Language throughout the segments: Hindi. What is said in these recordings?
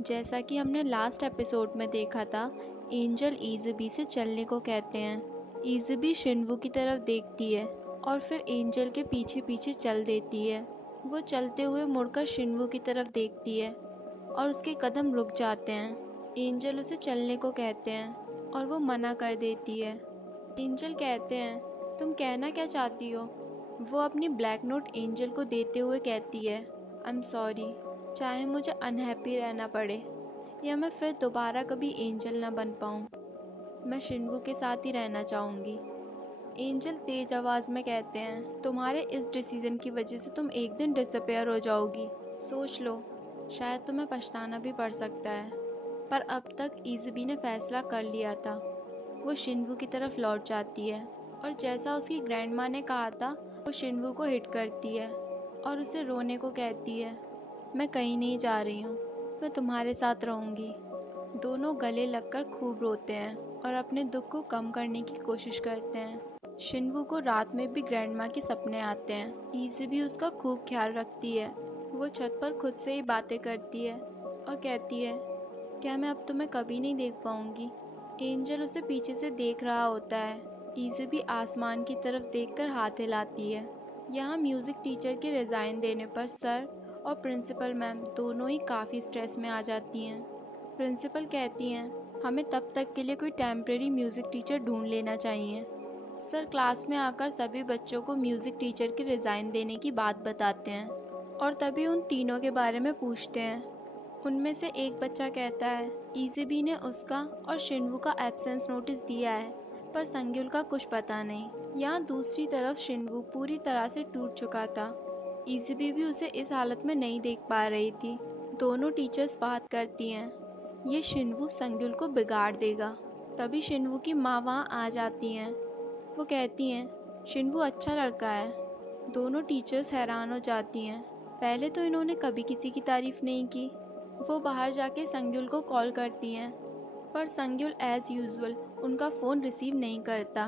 जैसा कि हमने लास्ट एपिसोड में देखा था, एंजल इज़बी से चलने को कहते हैं। इज़बी शिनवू की तरफ देखती है और फिर एंजल के पीछे पीछे चल देती है। वो चलते हुए मुड़कर शिनवू की तरफ देखती है और उसके कदम रुक जाते हैं। एंजल उसे चलने को कहते हैं और वो मना कर देती है। एंजल कहते हैं, तुम कहना क्या चाहती हो? वो अपनी ब्लैक नोट एंजल को देते हुए कहती है, आई एम सॉरी, चाहे मुझे अनहैप्पी रहना पड़े या मैं फिर दोबारा कभी एंजल ना बन पाऊँ, मैं शिनवू के साथ ही रहना चाहूँगी। एंजल तेज आवाज़ में कहते हैं, तुम्हारे इस डिसीजन की वजह से तुम एक दिन डिसअपेयर हो जाओगी। सोच लो, शायद तुम्हें पछताना भी पड़ सकता है। पर अब तक इज़बी ने फैसला कर लिया था। वो शिनवू की तरफ लौट जाती है और जैसा उसकी ग्रैंडमा ने कहा था, वो शिनवू को हिट करती है और उसे रोने को कहती है, मैं कहीं नहीं जा रही हूँ, मैं तुम्हारे साथ रहूँगी। दोनों गले लगकर खूब रोते हैं और अपने दुख को कम करने की कोशिश करते हैं। शिनवू को रात में भी ग्रैंडमा के सपने आते हैं। इज़बी भी उसका खूब ख्याल रखती है। वो छत पर खुद से ही बातें करती है और कहती है, क्या मैं अब तुम्हें कभी नहीं देख पाऊंगी? एंजल उसे पीछे से देख रहा होता है। इज़बी भी आसमान की तरफ देखकर हाथ हिलाती है। यहाँ म्यूज़िक टीचर के रिज़ाइन देने पर सर और प्रिंसिपल मैम दोनों ही काफ़ी स्ट्रेस में आ जाती हैं। प्रिंसिपल कहती हैं, हमें तब तक के लिए कोई टेम्परेरी म्यूज़िक टीचर ढूंढ लेना चाहिए। सर क्लास में आकर सभी बच्चों को म्यूज़िक टीचर के रिज़ाइन देने की बात बताते हैं और तभी उन तीनों के बारे में पूछते हैं। उनमें से एक बच्चा कहता है, इज़बी ने उसका और शिनवू का एब्सेंस नोटिस दिया है, पर संग्युल का कुछ पता नहीं। यहाँ दूसरी तरफ शिनवू पूरी तरह से टूट चुका था। इज़बी भी उसे इस हालत में नहीं देख पा रही थी। दोनों टीचर्स बात करती हैं, ये शिनवू संग्युल को बिगाड़ देगा। तभी शिनवू की माँ वहाँ आ जाती हैं। वो कहती हैं, शिनवू अच्छा लड़का है। दोनों टीचर्स हैरान हो जाती हैं। पहले तो इन्होंने कभी किसी की तारीफ नहीं की। वो बाहर जाके संग्युल को कॉल करती हैं, पर संग्युल एज यूजुअल उनका फ़ोन रिसीव नहीं करता।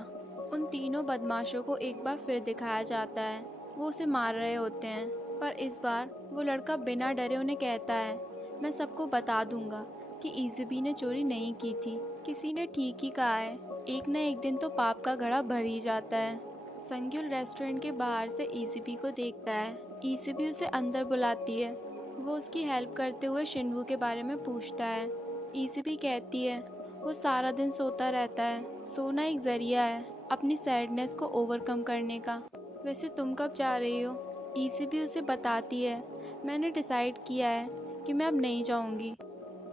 उन तीनों बदमाशों को एक बार फिर दिखाया जाता है। वो उसे मार रहे होते हैं, पर इस बार वो लड़का बिना डरे उन्हें कहता है, मैं सबको बता दूंगा कि इज़बी ने चोरी नहीं की थी। किसी ने ठीक ही कहा है, एक न एक दिन तो पाप का घड़ा भर ही जाता है। संग्युल रेस्टोरेंट के बाहर से इज़बी को देखता है। इज़बी उसे अंदर बुलाती है। वो उसकी हेल्प करते हुए शिनवू के बारे में पूछता है। इज़बी कहती है, वो सारा दिन सोता रहता है। सोना एक जरिया है अपनी सैडनेस को ओवरकम करने का। वैसे तुम कब जा रही हो? इज़बी उसे बताती है, मैंने डिसाइड किया है कि मैं अब नहीं जाऊंगी।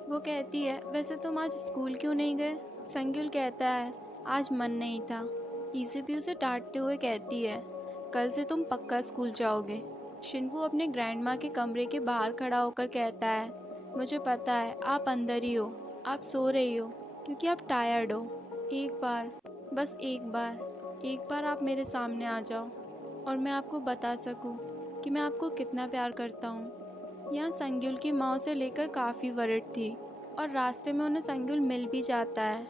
वो कहती है, वैसे तुम आज स्कूल क्यों नहीं गए? संग्युल कहता है, आज मन नहीं था। इज़बी उसे डांटते हुए कहती है, कल से तुम पक्का स्कूल जाओगे। शिनवू अपने ग्रैंडमा के कमरे के बाहर खड़ा होकर कहता है, मुझे पता है आप अंदर ही हो, आप सो रही हो क्योंकि आप टायर्ड हो। एक बार, बस एक बार आप मेरे सामने आ जाओ और मैं आपको बता सकूं कि मैं आपको कितना प्यार करता हूँ। यहाँ संग्युल की माँ उसे लेकर काफ़ी वरिड थी और रास्ते में उन्हें संग्युल मिल भी जाता है।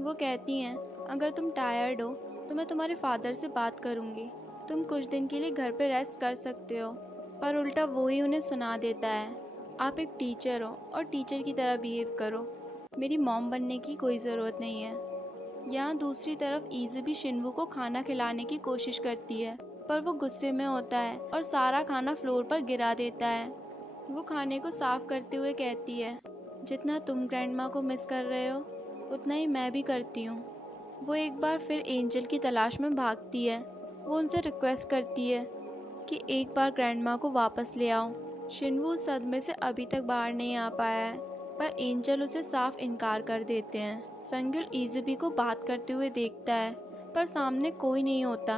वो कहती हैं, अगर तुम टायर्ड हो तो मैं तुम्हारे फादर से बात करूँगी, तुम कुछ दिन के लिए घर पे रेस्ट कर सकते हो। पर उल्टा वो ही उन्हें सुना देता है, आप एक टीचर हो और टीचर की तरह बिहेव करो, मेरी मॉम बनने की कोई ज़रूरत नहीं है। यहाँ दूसरी तरफ इज़बी शिनवू को खाना खिलाने की कोशिश करती है, पर वो गुस्से में होता है और सारा खाना फ्लोर पर गिरा देता है। वो खाने को साफ करते हुए कहती है, जितना तुम ग्रैंडमा को मिस कर रहे हो उतना ही मैं भी करती हूँ। वो एक बार फिर एंजल की तलाश में भागती है। वो उनसे रिक्वेस्ट करती है कि एक बार ग्रैंडमा को वापस ले आओ। शिनवू उस सदमे से अभी तक बाहर नहीं आ पाया है, पर एंजल उसे साफ इनकार कर देते हैं। संग्युल इज़बी को बात करते हुए देखता है, पर सामने कोई नहीं होता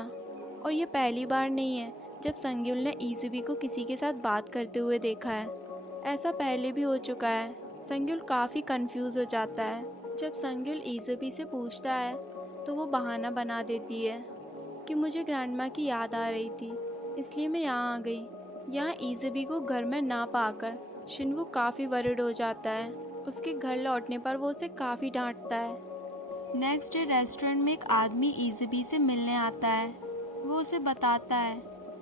और ये पहली बार नहीं है जब संग्युल ने इज़बी को किसी के साथ बात करते हुए देखा है। ऐसा पहले भी हो चुका है। संग्युल काफ़ी कंफ्यूज हो जाता है। जब संग्युल इज़बी से पूछता है तो वो बहाना बना देती है कि मुझे ग्रैंडमा की याद आ रही थी, इसलिए मैं यहाँ आ गई। यहाँ इज़बी को घर में ना पाकर शिनवू काफ़ी वरिड हो जाता है। उसके घर लौटने पर वो उसे काफ़ी डांटता है। नेक्स्ट डे रेस्टोरेंट में एक आदमी इज़बी से मिलने आता है। वो उसे बताता है,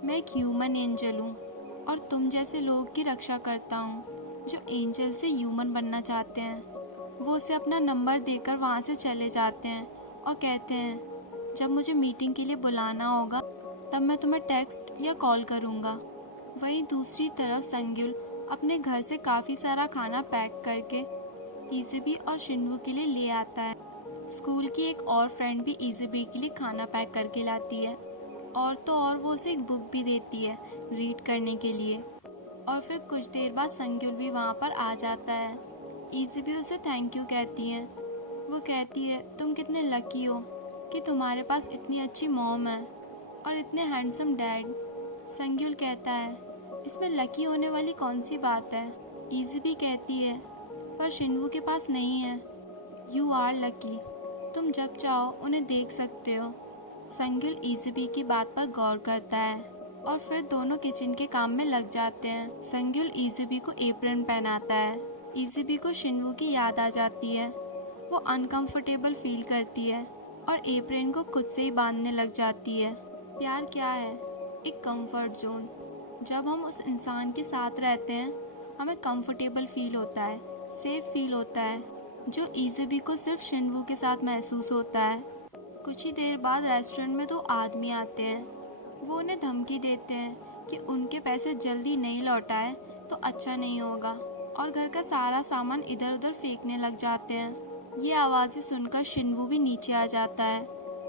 मैं एक ह्यूमन एंजल हूँ और तुम जैसे लोगों की रक्षा करता हूँ। जो एंजल से ह्यूमन बनना चाहते हैं। वो उसे अपना नंबर देकर वहाँ से चले जाते हैं और कहते हैं जब मुझे मीटिंग के लिए बुलाना होगा तब मैं तुम्हें टेक्स्ट या कॉल करूँगा। वहीं दूसरी तरफ संग्युल अपने घर से काफ़ी सारा खाना पैक करके इज़ुबी और शिन्वू के लिए ले आता है। स्कूल की एक और फ्रेंड भी इज़ुबी के लिए खाना पैक करके लाती है और तो और वो उसे एक बुक भी देती है रीड करने के लिए। और फिर कुछ देर बाद संग्युल भी वहाँ पर आ जाता है। इज़ुबी उसे थैंक यू कहती है। वो कहती है तुम कितने लकी हो कि तुम्हारे पास इतनी अच्छी मॉम है और इतने हैंडसम डैड। संग्युल कहता है इसमें लकी होने वाली कौन सी बात है। इज़ुबी कहती है पर शिन्वू के पास नहीं है। यू आर लकी, तुम जब चाहो उन्हें देख सकते हो। संग्युल इज़ुबी की बात पर गौर करता है और फिर दोनों किचन के काम में लग जाते हैं। संग्युल इज़ुबी को एप्रन पहनाता है। इज़ुबी को शिन्वू की याद आ जाती है। वो अनकंफर्टेबल फील करती है और एप्रन को खुद से ही बांधने लग जाती है। प्यार क्या है? एक कंफर्ट जोन। जब हम उस इंसान के साथ रहते हैं हमें कंफर्टेबल फील होता है, सेफ फील होता है, जो इज़ुबी को सिर्फ शिन्वू के साथ महसूस होता है। कुछ ही देर बाद रेस्टोरेंट में 2 आदमी आते हैं। वो उन्हें धमकी देते हैं कि उनके पैसे जल्दी नहीं लौटाए तो अच्छा नहीं होगा और घर का सारा सामान इधर उधर फेंकने लग जाते हैं। ये आवाज़ें सुनकर शिन्वू भी नीचे आ जाता है।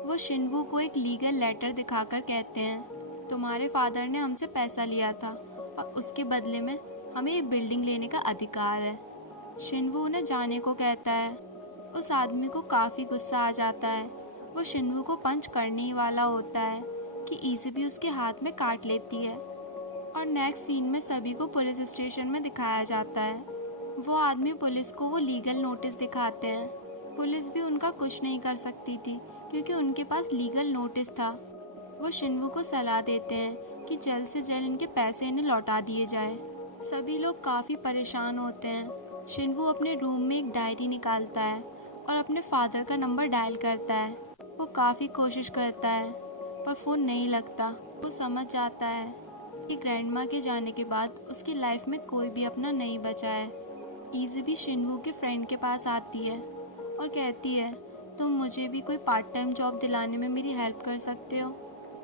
वो शिन्वू को एक लीगल लेटर दिखाकर कहते हैं तुम्हारे फादर ने हमसे पैसा लिया था और उसके बदले में हमें ये बिल्डिंग लेने का अधिकार है। शिन्वू उन्हें जाने को कहता है। उस आदमी को काफ़ी गुस्सा आ जाता है। वो शिन्वू को पंच करने ही वाला होता है कि इज़ुबी उसके हाथ में काट लेती है। और नेक्स्ट सीन में सभी को पुलिस स्टेशन में दिखाया जाता है। वो आदमी पुलिस को वो लीगल नोटिस दिखाते हैं। पुलिस भी उनका कुछ नहीं कर सकती थी क्योंकि उनके पास लीगल नोटिस था। वो शिन्वू को सलाह देते हैं कि जल्द से जल्द इनके पैसे इन्हें लौटा दिए जाए। सभी लोग काफ़ी परेशान होते हैं। शिन्वू अपने रूम में एक डायरी निकालता है और अपने फादर का नंबर डायल करता है। वो काफ़ी कोशिश करता है पर फ़ोन नहीं लगता। वो समझ जाता है कि ग्रैंडमा के जाने के बाद उसकी लाइफ में कोई भी अपना नहीं बचा है। इज़ुबी शिन्वू के फ्रेंड के पास आती है और कहती है तुम मुझे भी कोई पार्ट टाइम जॉब दिलाने में मेरी हेल्प कर सकते हो।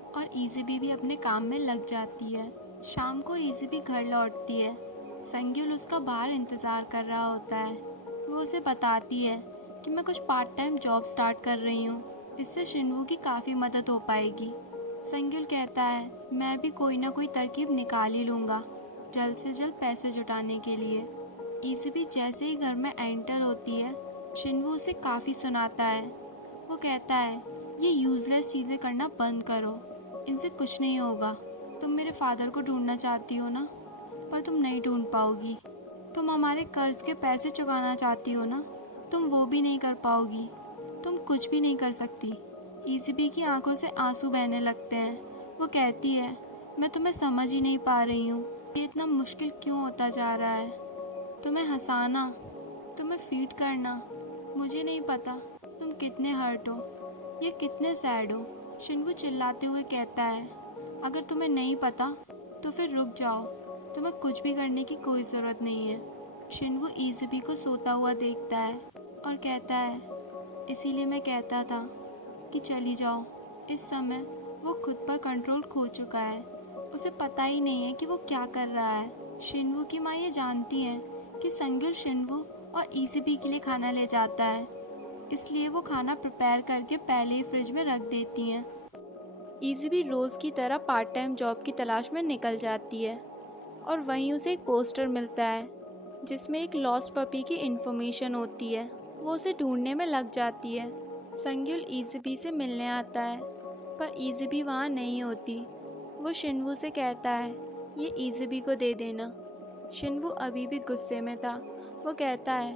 और इज़ुबी भी अपने काम में लग जाती है। शाम को इज़ुबी घर लौटती है। संग्युल उसका बाहर इंतज़ार कर रहा होता है। वो उसे बताती है कि मैं कुछ पार्ट टाइम जॉब स्टार्ट कर रही हूँ, इससे शिन्वू की काफ़ी मदद हो पाएगी। संग्युल कहता है मैं भी कोई ना कोई तरकीब निकाल ही लूँगा जल्द से जल्द पैसे जुटाने के लिए। इज़ुबी जैसे ही घर में एंटर होती है शिन्वू उसे काफ़ी सुनाता है। वो कहता है ये यूज़लेस चीज़ें करना बंद करो, इनसे कुछ नहीं होगा। तुम मेरे फादर को ढूंढना चाहती हो ना, पर तुम नहीं ढूंढ पाओगी। तुम हमारे कर्ज के पैसे चुकाना चाहती हो ना, तुम वो भी नहीं कर पाओगी। तुम कुछ भी नहीं कर सकती। इज़ुबी की आंखों से आंसू बहने लगते हैं। वो कहती है मैं तुम्हें समझ ही नहीं पा रही हूँ, ये इतना मुश्किल क्यों होता जा रहा है। तुम्हें हंसाना, तुम्हें फीड करना, मुझे नहीं पता तुम कितने हर्ट हो या कितने सैड हो। शिन्वू चिल्लाते हुए कहता है अगर तुम्हें नहीं पता तो फिर रुक जाओ, तुम्हें कुछ भी करने की कोई ज़रूरत नहीं है। शिन्वू इज़ुबी को सोता हुआ देखता है और कहता है इसीलिए मैं कहता था कि चली जाओ। इस समय वो खुद पर कंट्रोल खो चुका है। उसे पता ही नहीं है कि वो क्या कर रहा है। शिन्वू की माँ ये जानती है कि संग्युल शिन्वू और इज़ुबी के लिए खाना ले जाता है, इसलिए वो खाना प्रिपेयर करके पहले ही फ्रिज में रख देती हैं। इज़ुबी रोज़ की तरह पार्ट टाइम जॉब की तलाश में निकल जाती है और वहीं उसे एक पोस्टर मिलता है जिसमें एक लॉस्ट पपी की इन्फॉर्मेशन होती है। वो उसे ढूंढने में लग जाती है। संग्युल इज़ुबी से मिलने आता है पर इज़ुबी वहाँ नहीं होती। वो शिन्वू से कहता है ये इज़ुबी को दे देना। शिन्वू अभी भी गुस्से में था। वो कहता है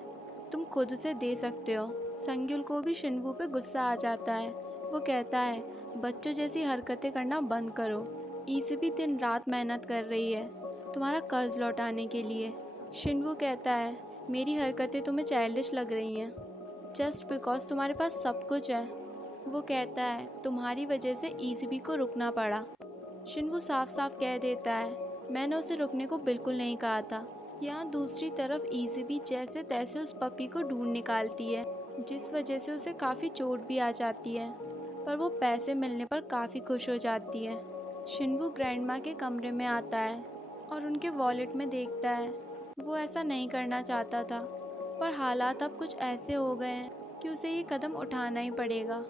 तुम खुद उसे दे सकते हो। संग्युल को भी शिन्वू पे गुस्सा आ जाता है। वो कहता है बच्चों जैसी हरकतें करना बंद करो। इज़ुबी दिन रात मेहनत कर रही है तुम्हारा कर्ज लौटाने के लिए। शिन्वू कहता है मेरी हरकतें तुम्हें चाइल्डिश लग रही हैं जस्ट बिकॉज तुम्हारे पास सब कुछ है। वो कहता है तुम्हारी वजह से इज़ुबी को रुकना पड़ा। शिन्वू साफ साफ कह देता है मैंने उसे रुकने को बिल्कुल नहीं कहा था। यहाँ दूसरी तरफ इज़बी जैसे तैसे उस पपी को ढूंढ निकालती है, जिस वजह से उसे काफ़ी चोट भी आ जाती है, पर वो पैसे मिलने पर काफ़ी खुश हो जाती है। शिनवू ग्रैंडमा के कमरे में आता है और उनके वॉलेट में देखता है। वो ऐसा नहीं करना चाहता था, पर हालात अब कुछ ऐसे हो गए हैं कि उसे ये कदम उठाना ही पड़ेगा।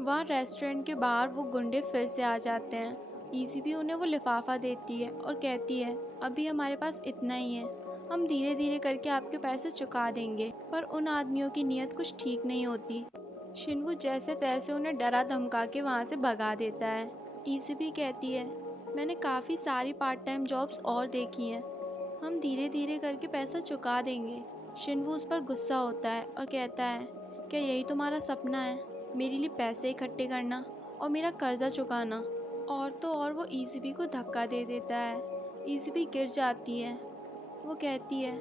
वहाँ रेस्टोरेंट के बाहर वो गुंडे फिर से आ जाते हैं। इज़बी उन्हें वो लिफाफा देती है और कहती है, अभी हमारे पास इतना ही है, हम धीरे धीरे करके आपके पैसे चुका देंगे। पर उन आदमियों की नीयत कुछ ठीक नहीं होती। शिनवू जैसे तैसे उन्हें डरा धमका के वहाँ से भगा देता है। इज़बी कहती है, मैंने काफ़ी सारी पार्ट टाइम जॉब्स और देखी हैं, हम धीरे धीरे करके पैसा चुका देंगे। शिनवू उस पर गुस्सा होता है और कहता है, क्या यही तुम्हारा सपना है, मेरे लिए पैसे इकट्ठे करना और मेरा कर्जा चुकाना? और तो और वो इज़बी को धक्का दे देता है। इज़बी गिर जाती है। वो कहती है,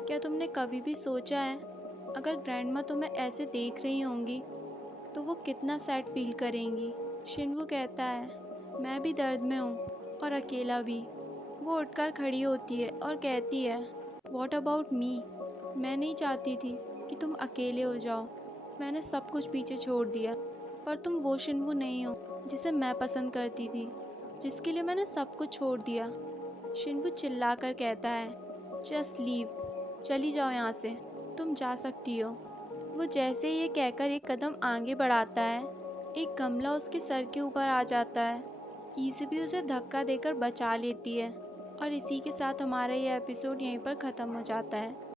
क्या तुमने कभी भी सोचा है, अगर ग्रैंडमा तुम्हें ऐसे देख रही होंगी तो वो कितना सैड फील करेंगी? शिनवू कहता है, मैं भी दर्द में हूँ और अकेला भी। वो उठकर खड़ी होती है और कहती है, व्हाट अबाउट मी? मैं नहीं चाहती थी कि तुम अकेले हो जाओ। मैंने सब कुछ पीछे छोड़ दिया, पर तुम वो शिनवू नहीं हो जिसे मैं पसंद करती थी, जिसके लिए मैंने सब कुछ छोड़ दिया। शिनवू चिल्लाकर कहता है, जस्ट लीव, चली जाओ यहाँ से, तुम जा सकती हो। वो जैसे ही ये कहकर एक कदम आगे बढ़ाता है, एक गमला उसके सर के ऊपर आ जाता है। इज़बी उसे धक्का देकर बचा लेती है और इसी के साथ हमारा ये एपिसोड यहीं पर ख़त्म हो जाता है।